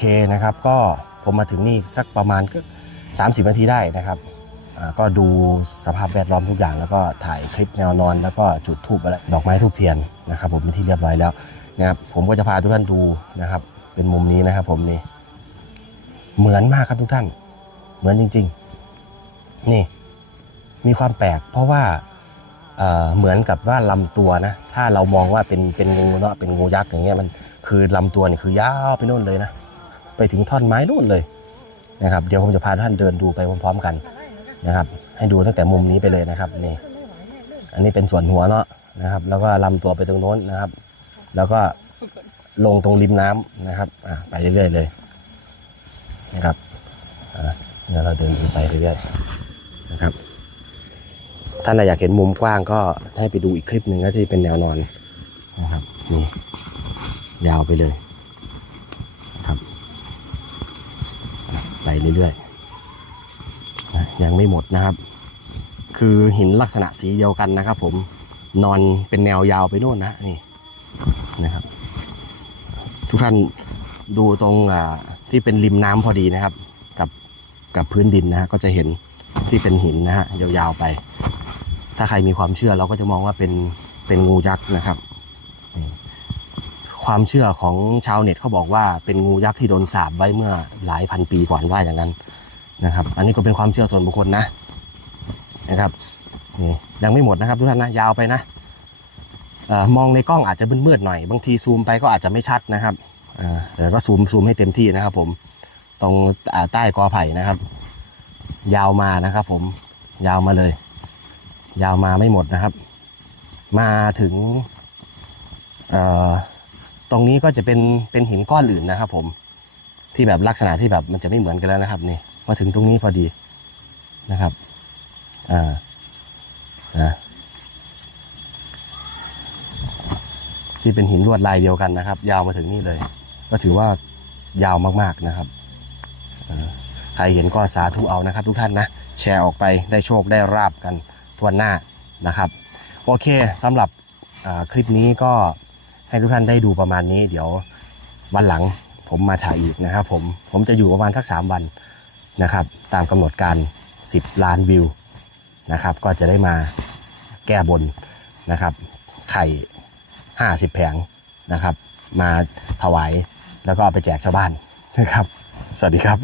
เคนะครับ ก็ผมมาถึงนี่สักประมาณก็30 นาทีได้นะครับก็ดูสภาพแวดล้อมทุกอย่าง แล้วก็ถ่ายคลิปแนวนอน แล้วก็จุดทูบอะไรดอกไม้ทูบเทียนนะครับ ผมเป็นที่เรียบร้อยแล้วนะครับผมก็จะพาทุกท่านดูนะครับ เป็นมุมนี้นะครับ ผมนี่เหมือนมากครับทุกท่าน เหมือนจริง ๆ นี่ มีความแปลก เพราะว่าเเหมือนกับว่าลำตัวนะ ถ้าเรามองว่าเป็นเป็นงูเนาะเป็นงูยักษ์อย่างเงี้ยมันคือลำตัวนี่คือยาวไปโน่นเลยนะ ไปถึงท่อนไม้นู่นเลยนะครับ เดี๋ยวผมจะพาท่านเดินดูไปพร้อม ๆ กันนะครับ ให้ดูตั้งแต่มุมนี้ไปเลยนะครับนี่ อันนี้เป็นส่วนหัวเนาะนะครับ แล้วก็ลำตัวไปตรงโน้นนะครับ แล้วก็ลงตรงริมน้ำนะครับอะไปเรื่อยๆเลยนะครับอะเดี๋ยวเราเดินไปเรื่อยๆนะครับ ท่านอยากเห็นมุมกว้างก็ให้ไปดูอีกคลิปหนึ่งก็ที่เป็นแนวนอนนะครับนี่ยาวไปเลยนะครับไป เรื่อยๆนะยังไม่หมดนะครับ คือหินลักษณะสีเดียวกันนะครับ ผมนอนเป็นแนวยาวไปโน่นนะนี่นะครับ ทุกท่านดูตรงที่เป็นริมน้ำพอดีนะครับ กับกับพื้นดินนะฮะก็จะเห็นที่เป็นหินนะฮะยาวๆไป ถ้าใครมีความเชื่อเราก็จะมองว่าเป็นเป็นงูยักษ์นะครับ ความเชื่อของชาวเน็ตเขาบอกว่าเป็นงูยักษ์ที่โดนสาบไว้เมื่อหลายพันปีก่อนว่าอย่างนั้นนะครับ อันนี้ก็เป็นความเชื่อส่วนบุคคลนะนะครับนี่ยังไม่หมดนะครับทุกท่านนะยาวไปนะออมองในกล้องอาจจะมืดๆหน่อย บางทีซูมไปก็อาจจะไม่ชัดนะครับเดี๋ยวก็ซูมซูมให้เต็มที่นะครับ ผมตรงใต้กอไผ่นะครับ ยาวมานะครับ ผมยาวมาเลย ยาวมาไม่หมดนะครับ มาถึงเอ่อ ตรงนี้ก็จะเป็นเป็นหินก้อนอื่นนะครับ ผมที่แบบลักษณะที่แบบมันจะไม่เหมือนกันแล้วนะครับนี่มาถึงตรงนี้พอดีนะครับอ่านะที่เป็นหินลวดลายเดียวกันนะครับ ยาวมาถึงนี่เลย ก็ถือว่ายาวมากๆนะครับใครเห็นก็สาธุเอานะครับ ทุกท่านนะแชร์ออกไปได้โชคได้ราบกันทั่วหน้านะครับ โอเคสำหรับคลิปนี้ก็ ให้ทุกท่านได้ดูประมาณนี้เดี๋ยววันหลังผมมาถ่ายอีกนะครับผมผมจะอยู่ประมาณสักสามวันนะครับ ตามกำหนดการ 10 ล้านวิวนะครับ ก็จะได้มาแก้บนนะครับ ไข่ 50 แผงนะครับ มาถวายแล้วก็ไปแจกชาวบ้านนะครับ สวัสดีครับ